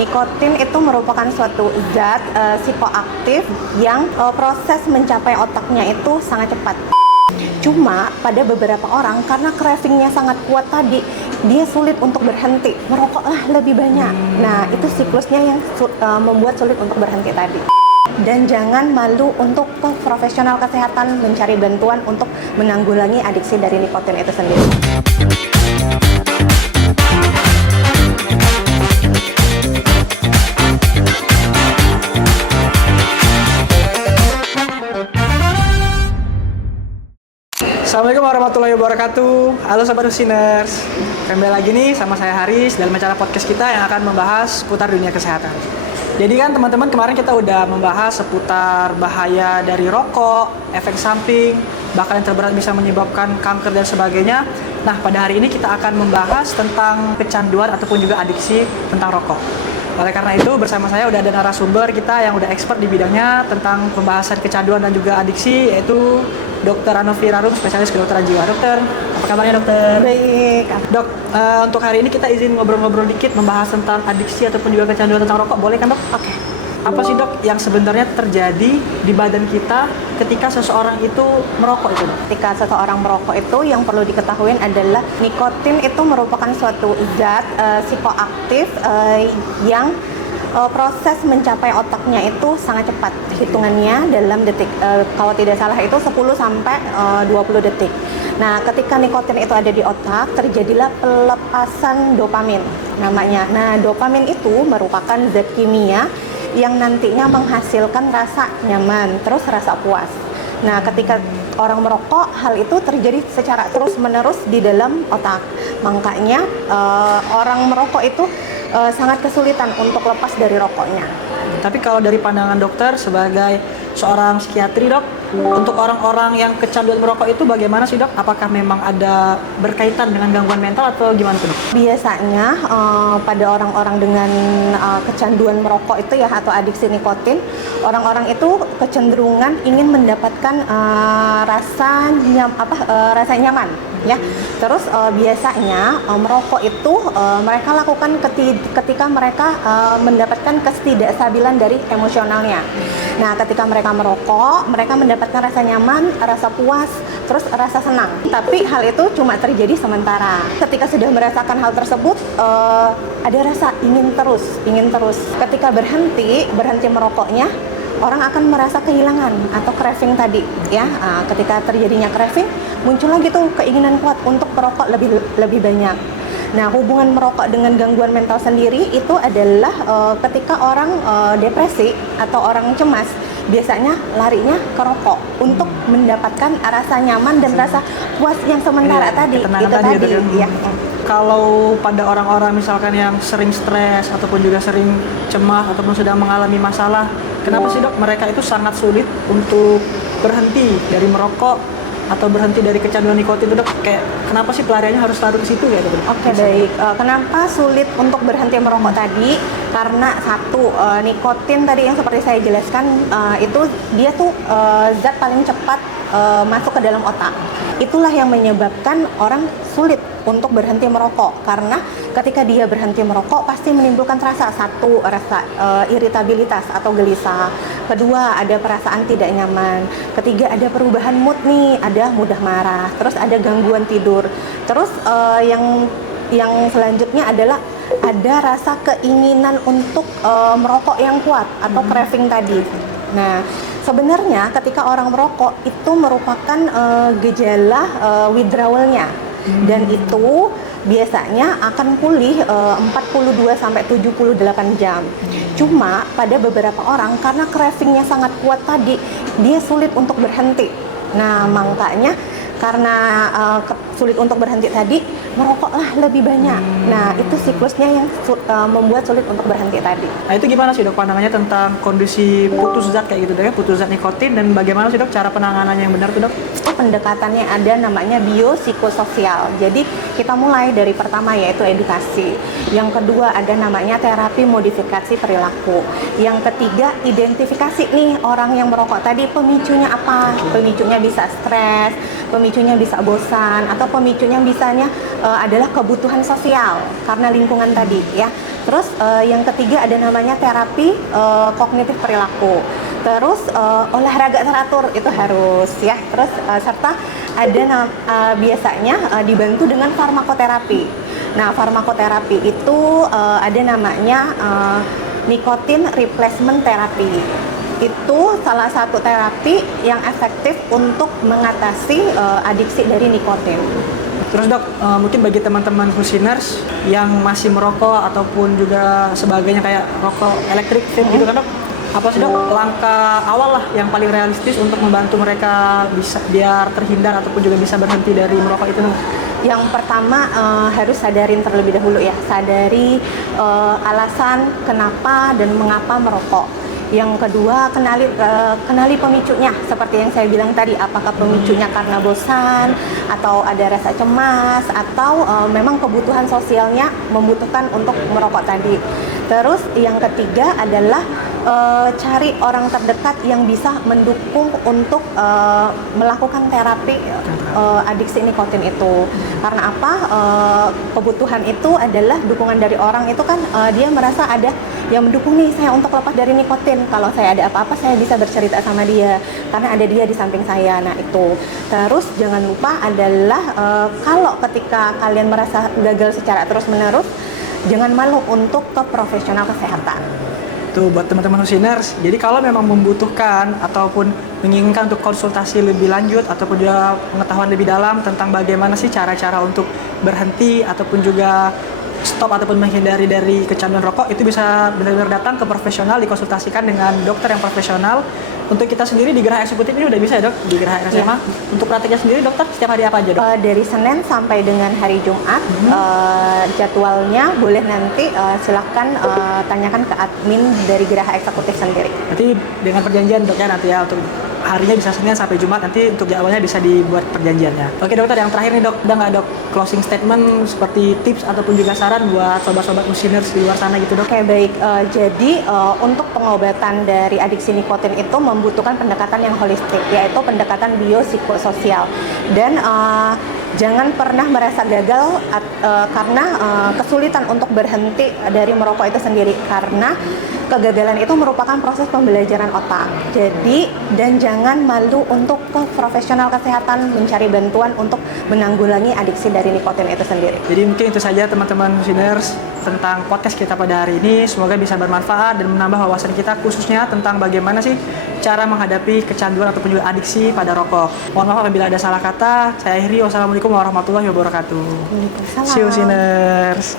Nikotin itu merupakan suatu zat psikoaktif yang proses mencapai otaknya itu sangat cepat. Cuma pada beberapa orang karena cravingnya sangat kuat tadi, dia sulit untuk berhenti, merokoklah lebih banyak. Nah, itu siklusnya yang membuat sulit untuk berhenti tadi. Dan jangan malu untuk ke profesional kesehatan mencari bantuan untuk menanggulangi adiksi dari nikotin itu sendiri. Assalamualaikum warahmatullahi wabarakatuh. Halo Sobat Usiners, kembali lagi nih sama saya Haris dalam acara podcast kita yang akan membahas seputar dunia kesehatan. Jadi kan teman-teman, kemarin kita udah membahas seputar bahaya dari rokok, efek samping, bahkan yang terberat bisa menyebabkan kanker dan sebagainya. Nah, pada hari ini kita akan membahas tentang kecanduan ataupun juga adiksi tentang rokok. Oleh karena itu, bersama saya udah ada narasumber kita yang udah expert di bidangnya tentang pembahasan kecanduan dan juga adiksi, yaitu Dr. Anovi Rarum, spesialis kedokteran jiwa. Dokter, apa kabarnya dokter? Baik. Dok, untuk hari ini kita izin ngobrol-ngobrol dikit membahas tentang adiksi ataupun juga kecanduan tentang rokok. Boleh kan dok? Oke. Apa sih dok yang sebenarnya terjadi di badan kita ketika seseorang itu merokok itu dok? Ketika seseorang merokok itu yang perlu diketahui adalah nikotin itu merupakan suatu zat psikoaktif yang proses mencapai otaknya itu sangat cepat. Hitungannya dalam detik, kalau tidak salah itu 10 sampai 20 detik. Nah, ketika nikotin itu ada di otak, terjadilah pelepasan dopamin namanya. Nah, dopamin itu merupakan zat kimia yang nantinya menghasilkan rasa nyaman, terus rasa puas. Nah, ketika orang merokok, hal itu terjadi secara terus-menerus di dalam otak. Makanya orang merokok itu sangat kesulitan untuk lepas dari rokoknya. Tapi kalau dari pandangan dokter sebagai seorang psikiatri dok, untuk orang-orang yang kecanduan merokok itu bagaimana sih dok? Apakah memang ada berkaitan dengan gangguan mental atau gimana tuh dok? Biasanya pada orang-orang dengan kecanduan merokok itu ya, atau adiksi nikotin, orang-orang itu kecenderungan ingin mendapatkan rasa nyaman ya. Terus biasanya merokok itu mereka lakukan ketika mereka mendapatkan ketidakstabilan dari emosionalnya. Nah, ketika mereka merokok, mereka mendapatkan rasa nyaman, rasa puas, terus rasa senang. Tapi hal itu cuma terjadi sementara. Ketika sudah merasakan hal tersebut, ada rasa ingin terus. Ketika berhenti merokoknya, orang akan merasa kehilangan atau craving tadi ya. Ketika terjadinya craving, muncul lagi tuh keinginan kuat untuk merokok lebih banyak. Nah, hubungan merokok dengan gangguan mental sendiri itu adalah ketika orang depresi atau orang cemas, biasanya larinya ke rokok untuk mendapatkan rasa nyaman dan rasa puas yang sementara tadi. Itu tadi ya. Kalau pada orang-orang misalkan yang sering stres ataupun juga sering cemas ataupun sedang mengalami masalah, kenapa sih dok mereka itu sangat sulit untuk berhenti dari merokok atau berhenti dari kecanduan nikotin itu dok? Kayak kenapa sih pelariannya harus selalu ke situ ya dok? Oke, baik. Kenapa sulit untuk berhenti merokok tadi? Karena satu, nikotin tadi yang seperti saya jelaskan, itu dia tuh zat paling cepat masuk ke dalam otak. Itulah yang menyebabkan orang sulit untuk berhenti merokok, karena ketika dia berhenti merokok pasti menimbulkan rasa iritabilitas atau gelisah. Kedua, ada perasaan tidak nyaman. Ketiga, ada perubahan mood nih, ada mudah marah. Terus ada gangguan tidur. Terus yang selanjutnya adalah ada rasa keinginan untuk merokok yang kuat atau craving tadi. Nah, sebenarnya ketika orang merokok itu merupakan gejala withdrawalnya, dan itu biasanya akan pulih 42 sampai 78 jam. Cuma pada beberapa orang karena cravingnya sangat kuat tadi, dia sulit untuk berhenti. Nah, makanya karena sulit untuk berhenti tadi, merokoklah lebih banyak. Nah, itu siklusnya yang membuat sulit untuk berhenti tadi. Nah, itu gimana sih dok pandangannya tentang kondisi putus zat kayak gitu dok ya, putus zat nikotin, dan bagaimana sih dok cara penanganannya yang benar tuh dok? Pendekatannya ada namanya biopsikososial. Jadi kita mulai dari pertama yaitu edukasi. Yang kedua ada namanya terapi modifikasi perilaku. Yang ketiga identifikasi nih orang yang merokok tadi pemicunya apa? Pemicunya bisa stres, pemicunya bisa bosan, atau pemicunya bisanya adalah kebutuhan sosial karena lingkungan tadi ya. Terus yang ketiga ada namanya terapi kognitif perilaku. Terus olahraga teratur itu harus ya. Terus serta ada biasanya dibantu dengan farmakoterapi. Nah, farmakoterapi itu ada namanya nikotin replacement therapy. Itu salah satu terapi yang efektif untuk mengatasi adiksi dari nikotin. Terus dok, mungkin bagi teman-teman Husiners yang masih merokok ataupun juga sebagainya kayak rokok elektrik gitu kan dok, apa sih dok langkah awal lah yang paling realistis untuk membantu mereka bisa biar terhindar ataupun juga bisa berhenti dari merokok itu dok? Yang pertama harus sadarin terlebih dahulu ya, sadari alasan kenapa dan mengapa merokok. Yang kedua, kenali pemicunya, seperti yang saya bilang tadi, apakah pemicunya karena bosan, atau ada rasa cemas, atau memang kebutuhan sosialnya membutuhkan untuk merokok tadi. Terus yang ketiga adalah cari orang terdekat yang bisa mendukung untuk melakukan terapi adiksi nikotin itu. Karena apa? Kebutuhan itu adalah dukungan dari orang itu kan dia merasa ada yang mendukung nih saya untuk lepas dari nikotin. Kalau saya ada apa-apa saya bisa bercerita sama dia karena ada dia di samping saya. Nah itu. Terus jangan lupa adalah kalau ketika kalian merasa gagal secara terus-menerus, jangan malu untuk ke profesional kesehatan. Tuh buat teman-teman Husiners, jadi kalau memang membutuhkan ataupun menginginkan untuk konsultasi lebih lanjut ataupun juga pengetahuan lebih dalam tentang bagaimana sih cara-cara untuk berhenti ataupun juga stop ataupun menghindari dari kecanduan rokok, itu bisa benar-benar datang ke profesional, dikonsultasikan dengan dokter yang profesional. Untuk kita sendiri di Geraha Eksekutif ini udah bisa ya dok, di Geraha SMA. Ya. Untuk praktiknya sendiri dokter setiap hari apa aja dok? Dari Senin sampai dengan hari Jumat. Jadwalnya boleh nanti silahkan tanyakan ke admin dari Geraha Eksekutif sendiri. Nanti dengan perjanjian dok ya nanti ya, untuk harinya bisa Senin sampai Jumat, nanti untuk jadwalnya bisa dibuat perjanjiannya. Oke dokter, yang terakhir nih dok, udah nggak dok closing statement seperti tips ataupun juga saran buat sobat-sobat Husiners di luar sana gitu dok? Oke baik, jadi untuk pengobatan dari adiksi nikotin itu membutuhkan pendekatan yang holistik, yaitu pendekatan biopsikososial. Dan jangan pernah merasa gagal karena kesulitan untuk berhenti dari merokok itu sendiri, karena kegagalan itu merupakan proses pembelajaran otak. Jadi, dan jangan malu untuk ke profesional kesehatan mencari bantuan untuk menanggulangi adiksi dari nikotin itu sendiri. Jadi mungkin itu saja teman-teman Husiners tentang podcast kita pada hari ini. Semoga bisa bermanfaat dan menambah wawasan kita khususnya tentang bagaimana sih cara menghadapi kecanduan ataupun juga adiksi pada rokok. Mohon maaf apabila ada salah kata. Saya akhiri. Wassalamualaikum warahmatullahi wabarakatuh. Waalaikumsalam. See you Husiners.